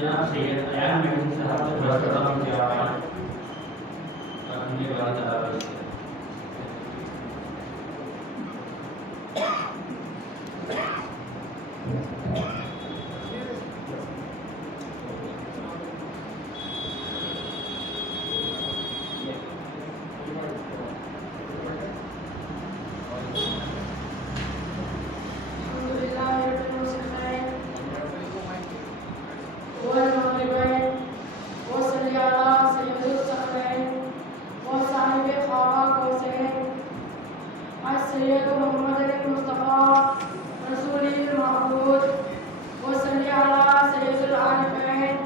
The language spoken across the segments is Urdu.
جناب سید ایان محمود صاحب سے بڑھ کرتا ہوں کہ آپ آئیں اور ہم یہ بات تعالیٰ سے سید محمد مصطفیٰ رسول المعبود وصلی علی سید العارفین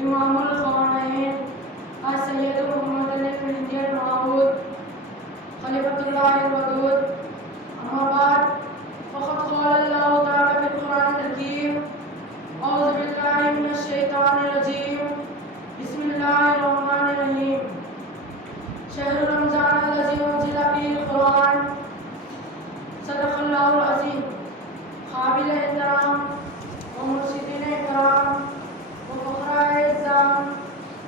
امام الخوانین سید محمد المہدی المعبود خلیفۃ اللہ الودود اما بعد فقد قال اللہ تعالی فی القرآن الحکیم اعوذ باللہ من الشیطان الرجیم بسم اللہ الرحمن الرحیم شہر رمضان الذی انزل فیہ القرآن صدق اللہ العظیم قابل احترام و مرشدین اکرام و فقراء اعزام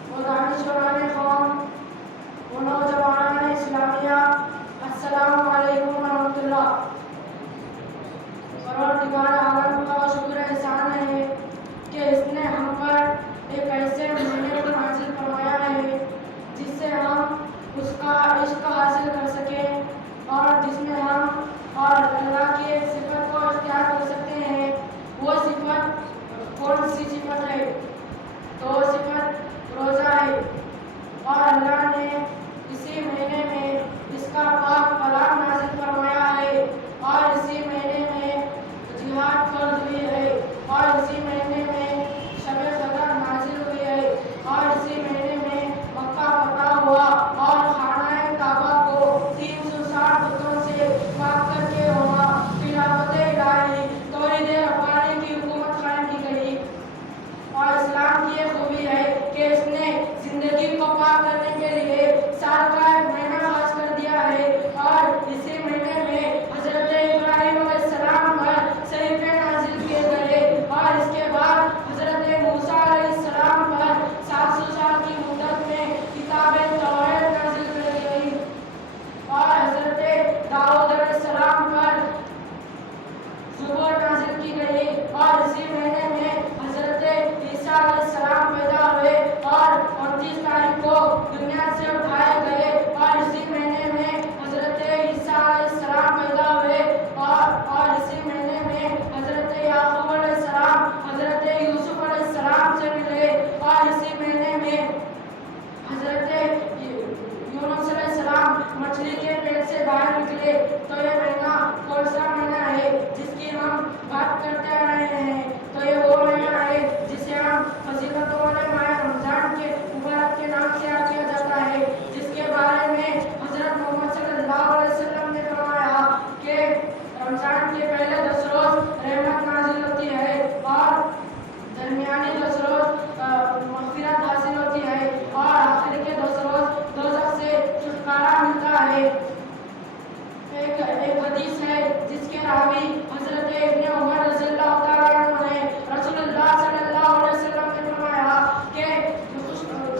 و دانشوران قوم و نوجوانان اسلامیہ السلام علیکم ورحمۃ اللہ۔ پروردگار عالم کا شکر احسان ہے کہ اس نے ہم پر ایک ایسے مہینے کو نازل فرمایا ہے جس سے ہم اس کا عشق حاصل کر سکیں اور جس میں ہم اور اللہ کی ایک صفت کو اختیار کر سکتے ہیں۔ وہ صفت کون سی صفت ہے؟ تو وہ صفت روزہ ہے، اور اللہ نے اسی مہینے میں اس کا پاک کلام نازل فرمایا ہے، اور اسی مہینے میں جہاد فرض ہوئی ہے، اور اسی مہینے میں شب قدر نازل ہوئی ہے، اور اسی مہینے میں مکہ فتح ہوا اور خانہ کعبہ کو 360 بتوں سے پاک کر کے وہاں خلافت الہی توحید ربانی کی حکومت قائم کی گئی۔ اور اسلام کی یہ خوبی ہے کہ اس نے زندگی کو پاک کرنے کے لیے سال کا ایک مہینہ خاص کر دیا ہے، اور اسی مہینے میں حضرت ابراہیم علیہ السلام پر صحیفے نازل کیے گئے، اور اس کے بعد حضرت موسیٰ علیہ السلام پر 700 سال کی مدت میں کتاب توحید نازل کر گئی، اور حضرت داؤد علیہ السلام پر زبور نازل کی گئی، اور اسی مہینے میں حضرت عیسیٰ علیہ السلام پیدا ہوئے اور 29 تاریخ کو دنیا سے اٹھائے گئے، اور اسی مہینے میں حضرت عیسیٰ علیہ السلام پیدا ہوئے، اور اسی مہینے میں حضرت یعقوب علیہ السلام حضرت یوسف علیہ السلام سے ملے، اور اسی مہینے میں حضرت یونس علیہ السلام مچھلی کے پیٹ سے باہر نکلے۔ تو یہ مہینہ کون سا مہینہ ہے جس کی ہم بات کرتے آ رہے ہیں؟ تو یہ وہ مہینہ ہے جسے ہم فضیلتوں والے ماہ رمضان کے مبارک کے نام سے یاد کیا جاتا ہے، جس کے بارے میں حضرت محمد صلی اللہ علیہ وسلم نے فرمایا کہ رمضان کے پہلے 10 روز رحمت نازل ہوتی ہے، اور درمیانی 10 روز مغفرت حاصل ہوتی ہے، اور آخر کے 10 روز دوزخ سے چھٹکارا ملتا ہے۔ ایک حدیث ہے جس کے راوی حضرت ابن عمر رضی اللہ تعالیٰ عنہ ہیں، رسول اللہ صلی اللہ علیہ وسلم نے فرمایا کہ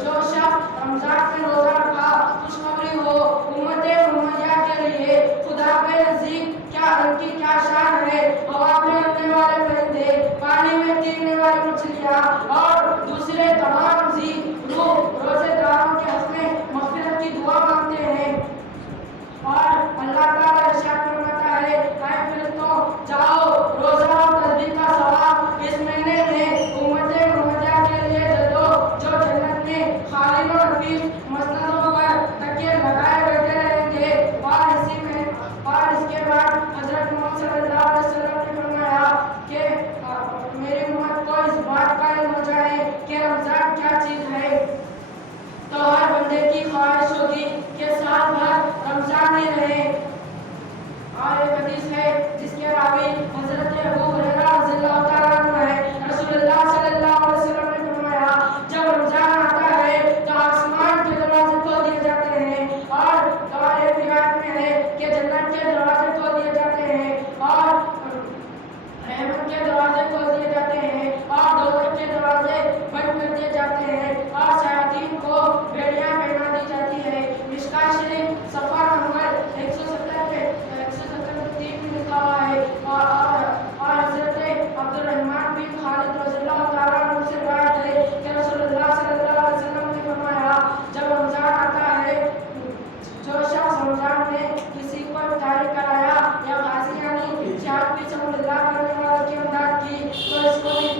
جو شخص رمضان میں روزہ رکھا خوشخبری ہو امت محمدیہ کے لیے، خدا کے نزدیک کیا ان کی کیا شان ہے۔ ہوا میں اڑنے والے پرندے، پانی میں تیرنے والی مچھلیاں اور دوسرے تمام ذی روح روزے داروں کے حق میں مغفرت کی دعا مانگتے ہیں، اور اللہ تعالیٰ ارشاد فرماتا ہے اے فرشتوں جاؤ روزہ اور تسبیح کا ثواب اس مہینے میں امت محمدیہ کے لیے دے دو، جو جنت میں خالد و نفیس مسندوں پر تکیے لگائے بیٹھے رہیں گے۔ اور اس کے بعد حضرت محمد صلی اللہ علیہ وسلم نے فرمایا کہ میری امت کو اس بات کا علم ہو جائے کہ رمضان کیا چیز ہے، تو ہر بندے کی خواہش ہوگی کہ سال بھر رمضان میں رہے۔ اور ایک حدیث ہے جس کے راوی حضرت ابو ہریرہ رضی اللہ تعالیٰ عنہ ہے، رسول اللہ صلی اللہ علیہ وسلم نے فرمایا جب رمضان آتا ہے تو آسمان کے دروازے کھول دیے جاتے ہیں، اور ایک روایت میں ہے کہ جنت کے دروازے کھول دیے جاتے ہیں، اور رحمت کے دروازے کھول دیے جاتے ہیں، اور دوزخ کے دروازے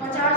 50